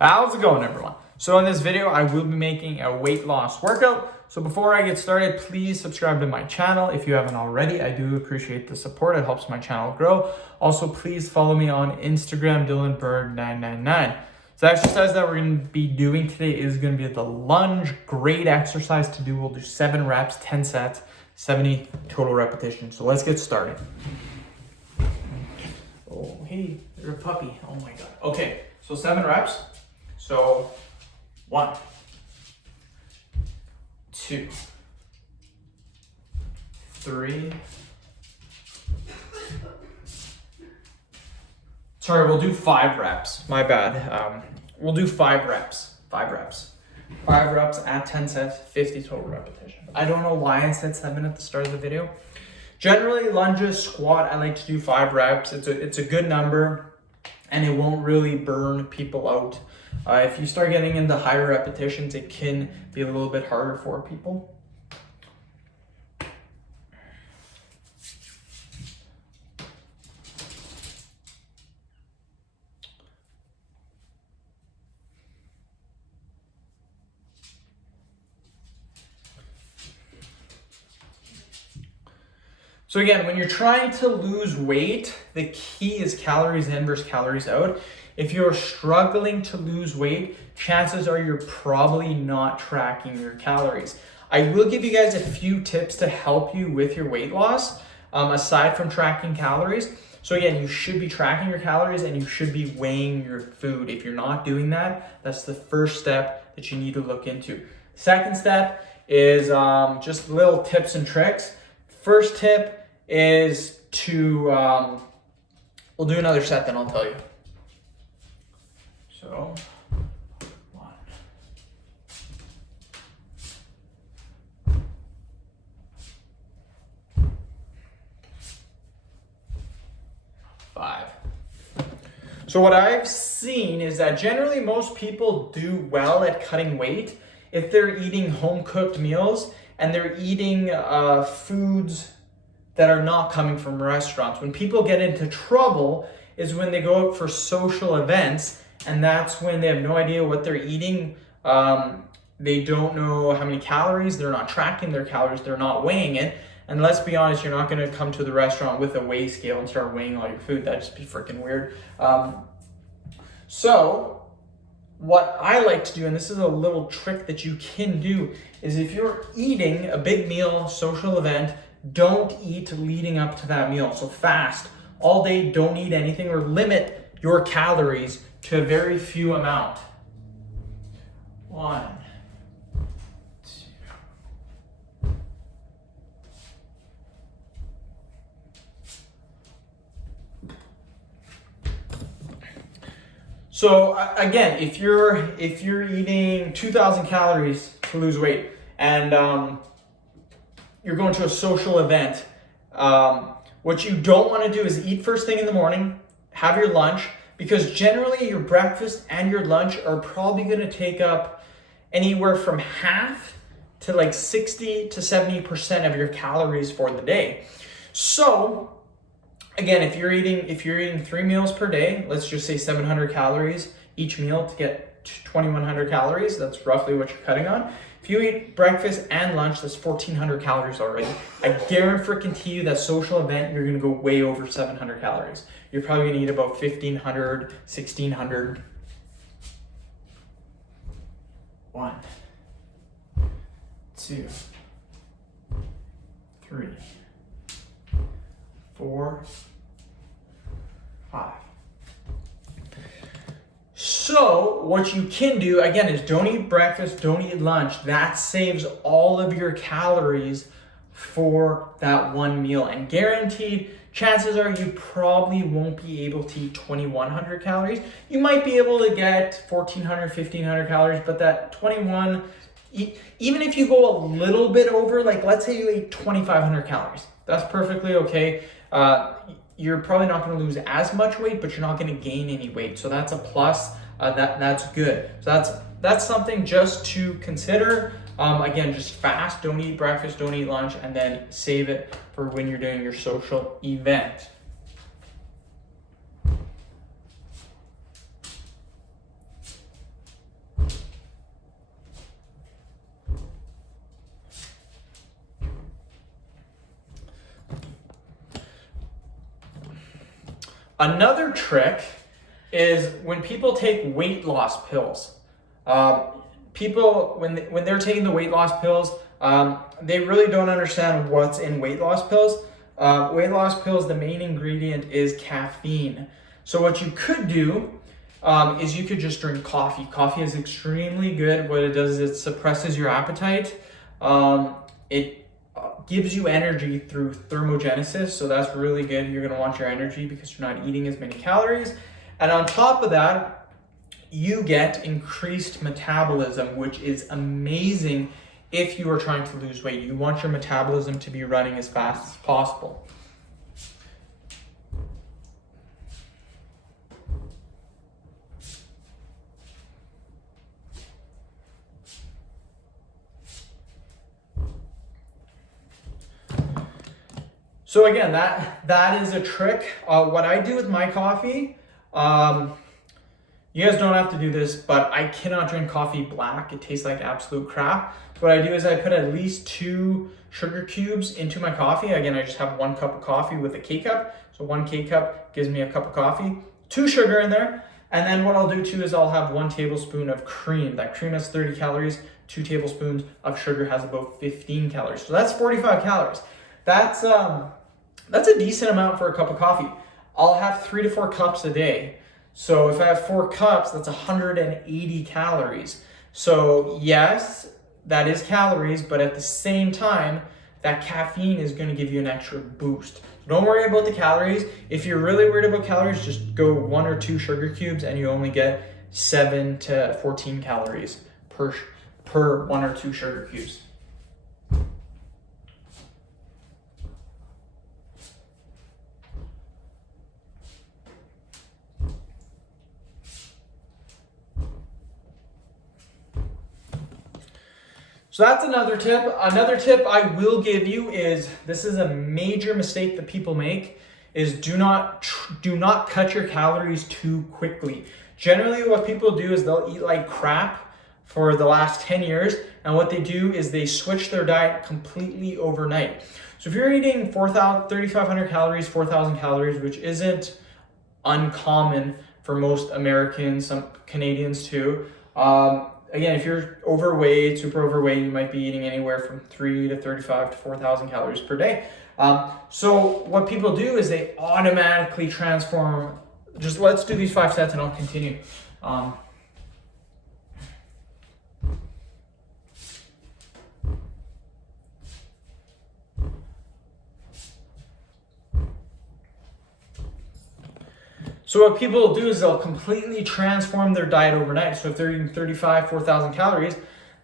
How's it going, everyone? So in this video, I will be making a weight loss workout. So before I get started, please subscribe to my channel if you haven't already. I do appreciate the support. It helps my channel grow. Also, please follow me on Instagram, DylanBerg999. So the exercise that we're going to be doing today is going to be the lunge. Great exercise to do. We'll do 7 reps, 10 sets, 70 total repetitions. So let's get started. Oh, hey, you're a puppy. Oh my God. Okay, so 7 reps. So 1, 2, 3. Sorry, we'll do 5 reps. My bad. We'll do 5 reps. 5 reps. 5 reps at 10 sets, 50 total repetitions. I don't know why I said 7 at the start of the video. Generally, lunges, squat, I like to do 5 reps. It's a good number, and it won't really burn people out. If you start getting into higher repetitions, it can be a little bit harder for people. So again, when you're trying to lose weight, the key is calories in versus calories out. If you're struggling to lose weight, chances are you're probably not tracking your calories. I will give you guys a few tips to help you with your weight loss, aside from tracking calories. So again, you should be tracking your calories and you should be weighing your food. If you're not doing that, that's the first step that you need to look into. Second step is just little tips and tricks. First tip is to, we'll do another set, then I'll tell you. So, 1, 5. So what I've seen is that generally most people do well at cutting weight if they're eating home-cooked meals and they're eating foods that are not coming from restaurants. When people get into trouble is when they go out for social events, and that's when they have no idea what they're eating. They don't know how many calories, they're not tracking their calories, they're not weighing it. And let's be honest, you're not gonna come to the restaurant with a weigh scale and start weighing all your food. That'd just be freaking weird. So what I like to do, and this is a little trick that you can do, is if you're eating a big meal, social event, don't eat leading up to that meal. So fast all day, don't eat anything, or limit your calories to a very few amount. 1, 2. So again, if you're eating 2,000 calories to lose weight, and you're going to a social event, what you don't want to do is eat first thing in the morning, have your lunch, because generally your breakfast and your lunch are probably going to take up anywhere from half to like 60 to 70% of your calories for the day. So again, if you're eating 3 meals per day, let's just say 700 calories each meal to get 2,100 calories, that's roughly what you're cutting on. If you eat breakfast and lunch, that's 1,400 calories already. I guarantee you that social event, you're gonna go way over 700 calories. You're probably gonna eat about 1,500, 1,600. 1, 2, 3, 4, 5. So what you can do, again, is don't eat breakfast, don't eat lunch. That saves all of your calories for that one meal. And guaranteed, chances are you probably won't be able to eat 2,100 calories. You might be able to get 1,400, 1,500 calories, but that 21, even if you go a little bit over, like let's say you ate 2,500 calories, that's perfectly okay. You're probably not going to lose as much weight, but you're not going to gain any weight. So that's a plus. That's good. So that's something just to consider. Again, just fast. Don't eat breakfast. Don't eat lunch, and then save it for when you're doing your social event. Another trick is when people take weight loss pills. People, when they're taking the weight loss pills, they really don't understand what's in weight loss pills. Weight loss pills, the main ingredient is caffeine. So what you could do is you could just drink coffee. Coffee is extremely good. What it does is it suppresses your appetite. It gives you energy through thermogenesis, so that's really good. You're gonna want your energy because you're not eating as many calories. And on top of that, you get increased metabolism, which is amazing if you are trying to lose weight. You want your metabolism to be running as fast as possible. So again, that is a trick. What I do with my coffee, you guys don't have to do this, but I cannot drink coffee black. It tastes like absolute crap. What I do is I put at least 2 sugar cubes into my coffee. Again, I just have 1 cup of coffee with a K-cup. So 1 K-cup gives me a cup of coffee, 2 sugar in there. And then what I'll do too is I'll have 1 tablespoon of cream. That cream has 30 calories. 2 tablespoons of sugar has about 15 calories. So that's 45 calories. That's a decent amount for a cup of coffee. I'll have 3 to 4 cups a day. So if I have 4 cups, that's 180 calories. So yes, that is calories, but at the same time, that caffeine is going to give you an extra boost. Don't worry about the calories. If you're really worried about calories, just go 1 or 2 sugar cubes and you only get 7 to 14 calories per 1 or 2 sugar cubes. So that's another tip. Another tip I will give you is, this is a major mistake that people make, is do not cut your calories too quickly. Generally what people do is they'll eat like crap for the last 10 years, and what they do is they switch their diet completely overnight. So if you're eating 3,500 calories, 4,000 calories, which isn't uncommon for most Americans, some Canadians too, again, if you're overweight, super overweight, you might be eating anywhere from 3 to 35 to 4,000 calories per day. So what people do is they automatically transform. Just let's do these 5 sets and I'll continue. So what people will do is they'll completely transform their diet overnight. So if they're eating 4,000 calories,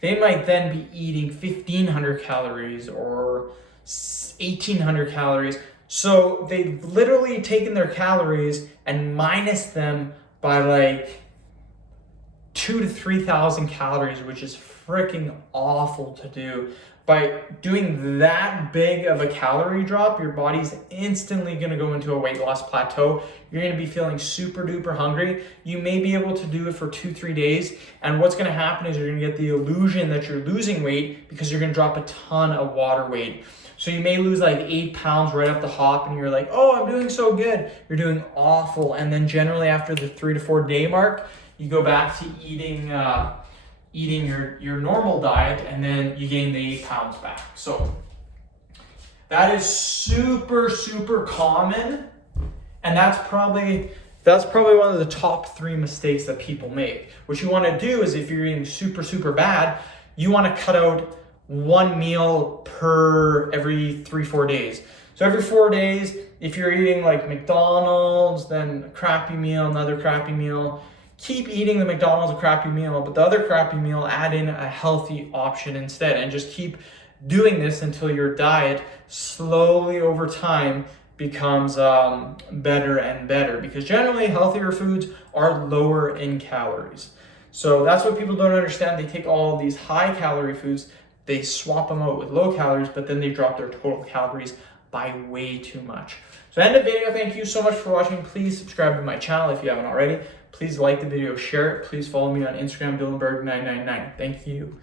they might then be eating 1,500 calories or 1,800 calories. So they've literally taken their calories and minus them by like 2,000 to 3,000 calories, which is freaking awful to do. By doing that big of a calorie drop, your body's instantly gonna go into a weight loss plateau. You're gonna be feeling super duper hungry. You may be able to do it for 2-3 days. And what's gonna happen is you're gonna get the illusion that you're losing weight because you're gonna drop a ton of water weight. So you may lose like 8 pounds right off the hop and you're like, oh, I'm doing so good. You're doing awful. And then generally after the 3 to 4 day mark, you go back to eating your normal diet, and then you gain the 8 pounds back. So that is super, super common. And that's probably one of the top 3 mistakes that people make. What you want to do is if you're eating super, super bad, you want to cut out 1 meal per every 3-4 days. So every 4 days, if you're eating like McDonald's, then a crappy meal, another crappy meal, keep eating the McDonald's a crappy meal, but the other crappy meal, add in a healthy option instead, and just keep doing this until your diet slowly over time becomes better and better, because generally healthier foods are lower in calories. So that's what people don't understand. They take all these high calorie foods, they swap them out with low calories, but then they drop their total calories by way too much. So end of video. Thank you so much for watching. Please subscribe to my channel if you haven't already. Please like the video, share it. Please follow me on Instagram, Dylan Berg999. Thank you.